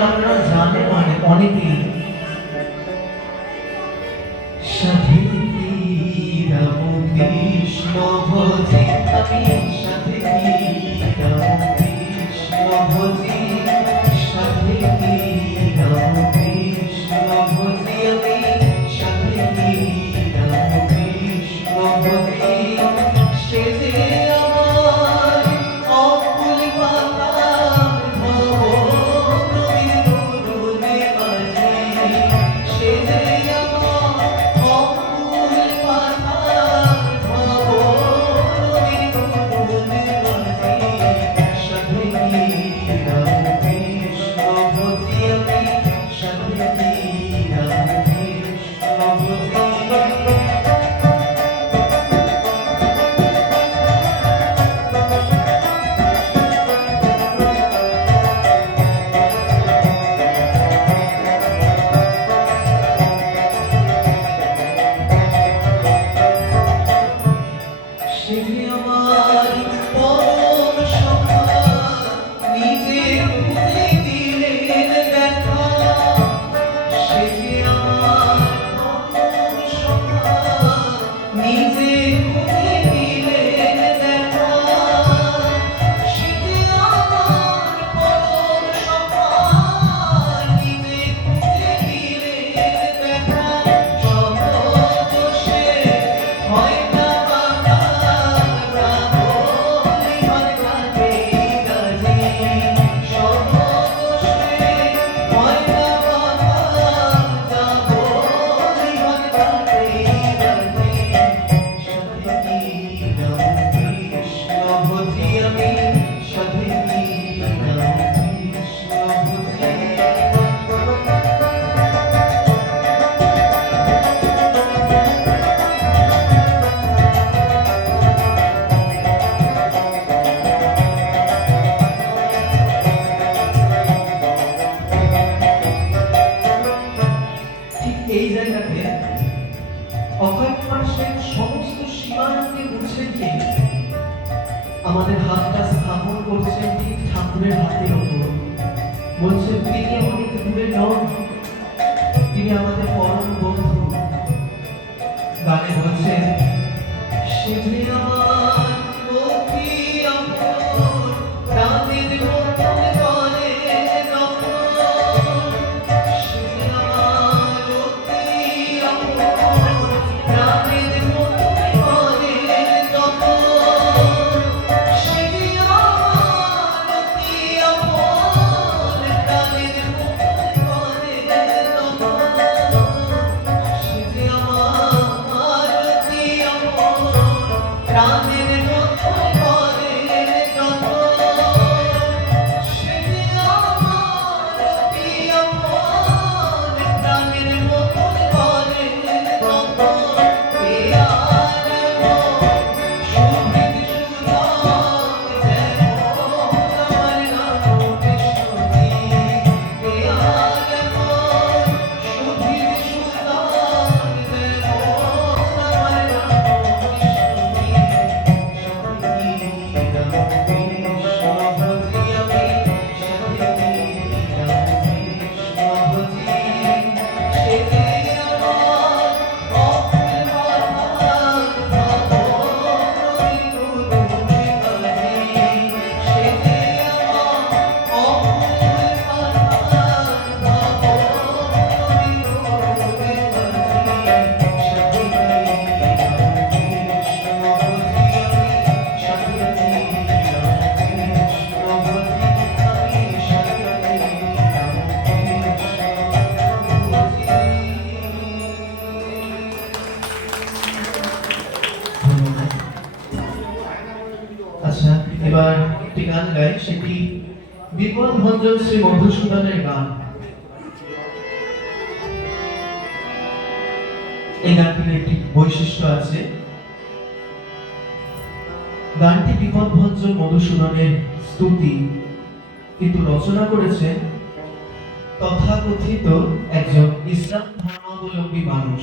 গান আপনারা জানেন অনেকেই। সাথে কি রাম কৃষ্ণ ভজি, আমি সাথে কি রাম কৃষ্ণ ভজি, সাথে কি রাম কৃষ্ণ ভজি, আমি সাথে কি রাম কৃষ্ণ ভজি। সে যে আমার অকুল পাতার ভব নদীর তরুণে মাঝি, সে যে আমার অকুল পাতার ভব নদীর তরুণে মাঝি। সাথে কি রাম কৃষ্ণ ভজি, আমি সাথে কি রাম কৃষ্ণ ভজি। সে যে আমার পরম সখা, নিজে খুঁজে দিলেন দেখা। সে যে আমার পরম সখা, নিজে খুঁজে দিলেন দেখা। সে যে আমার পরম সখা, নিজে খুঁজে দিলেন দেখা। সর্বদোষে হয় না এই জায়গাতে অক্ষয় মাসের সমস্ত সীমানাকে মুছে দিয়ে আমাদের হাতটা স্থাপন করছেন ঠিক ঠাকুরের হাতের ওপর। বলছেন তিনি অনেক দূরে নন, তিনি আমাদের পরম বন্ধু। গানে বলছেন সে যে আমার অতি আপন, প্রাণের মতন করে রক্ষণ। সে যে আমার অতি আপন, প্রাণের মতন করে রক্ষণ। সে যে আমার অতি আপন, প্রাণের মতন করে রক্ষণ। সে যে আমার অতি আপন, প্রাণের মতন করে রক্ষণ। সে যে আমার অতি আপন, প্রাণের মতন করে রক্ষণ। এ আর এমন সুবিধ সুদাম যেমন আমার নাম কৃষ্ণজি। এ আর এমন সুবিধ সুদাম যেমন আমার নাম কৃষ্ণজি। সাথে কি রাম কৃষ্ণ ভজি, আমি সাথে কি রাম কৃষ্ণ ভজি। সে যে আমার অকুল পাতার ভব নদীর তরুণে মাঝি, সে যে আমার অকুল পাতার ভব নদীর তরুণে মাঝি। সাথে কি রাম কৃষ্ণ ভজি, আমি সাথে কি রাম কৃষ্ণ ভজি, আমি সাথে কি রাম কৃষ্ণ ভজি। আচ্ছা, এবার একটি গান গাই, সেটি বিপন ভঞ্জন শ্রী মধুসূদনের গান। এই গানটির একটি বৈশিষ্ট্য আছে। গানটি বিপন ভঞ্জন মধুসূদনের স্তুতি, কিন্তু রচনা করেছেন তথাকথিত একজন ইসলাম ধর্মাবলম্বী মানুষ।